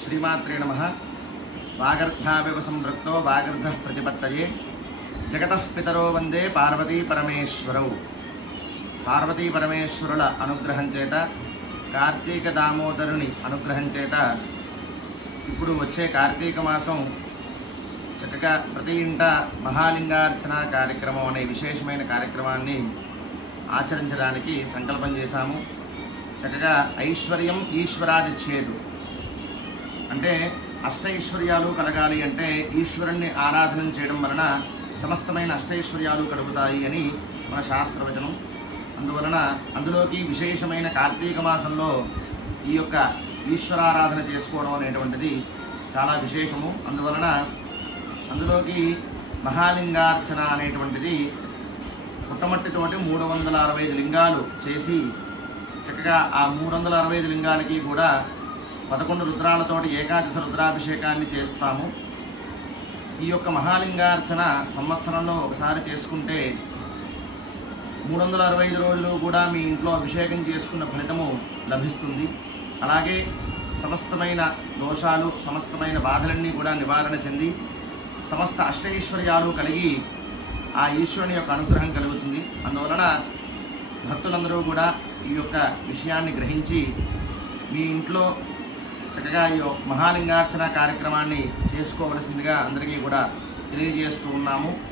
श्रीमात्रे नमः। वागर्धाविव संवृक्तो वागर्धः प्रतिपत्तये जगतः पितरो वंदे पार्वती परमेश्वरौ। पार्वती परमेश्वरुల అనుగ్రహం చేత కార్తీక దామోదరుని అనుగ్రహం చేత ఇప్పుడు వచ్చే కార్తీక మాసం చక్కగా ప్రతి ఇంట మహాలింగార్చన కార్యక్రమం అనే విశేషమైన కార్యక్రమాన్ని ఆచరించడానికి సంకల్పం చేశాము. చక్కగా ఐశ్వర్యం ఈశ్వరాదిచ్చేదు అంటే అష్టైశ్వర్యాలు కలగాలి అంటే ఈశ్వరుణ్ణి ఆరాధన చేయడం వలన సమస్తమైన అష్టైశ్వర్యాలు కలుగుతాయి అని మన శాస్త్రవచనం. అందువలన అందులోకి విశేషమైన కార్తీక మాసంలో ఈ యొక్క ఈశ్వరారాధన చేసుకోవడం అనేటువంటిది చాలా విశేషము. అందువలన అందులోకి మహాలింగార్చన అనేటువంటిది పుట్టమట్టితోటి 365 లింగాలు చేసి చక్కగా ఆ 365 లింగాలకి కూడా 11 రుద్రాలతోటి ఏకాదశ రుద్రాభిషేకాన్ని చేస్తాము. ఈ యొక్క మహాలింగార్చన సంవత్సరంలో ఒకసారి చేసుకుంటే 365 రోజులు కూడా మీ ఇంట్లో అభిషేకం చేసుకున్న ఫలితము లభిస్తుంది. అలాగే సమస్తమైన దోషాలు సమస్తమైన బాధలన్నీ కూడా నివారణ చెంది సమస్త అష్టైశ్వర్యాలు కలిగి ఆ ఈశ్వరుని యొక్క అనుగ్రహం కలుగుతుంది. అందువలన భక్తులందరూ కూడా ఈ యొక్క విషయాన్ని గ్రహించి మీ ఇంట్లో చక్కగా ఈ మహాలింగార్చన కార్యక్రమాన్ని చేసుకోవలసిందిగా అందరికీ కూడా తెలియజేస్తూ ఉన్నాము.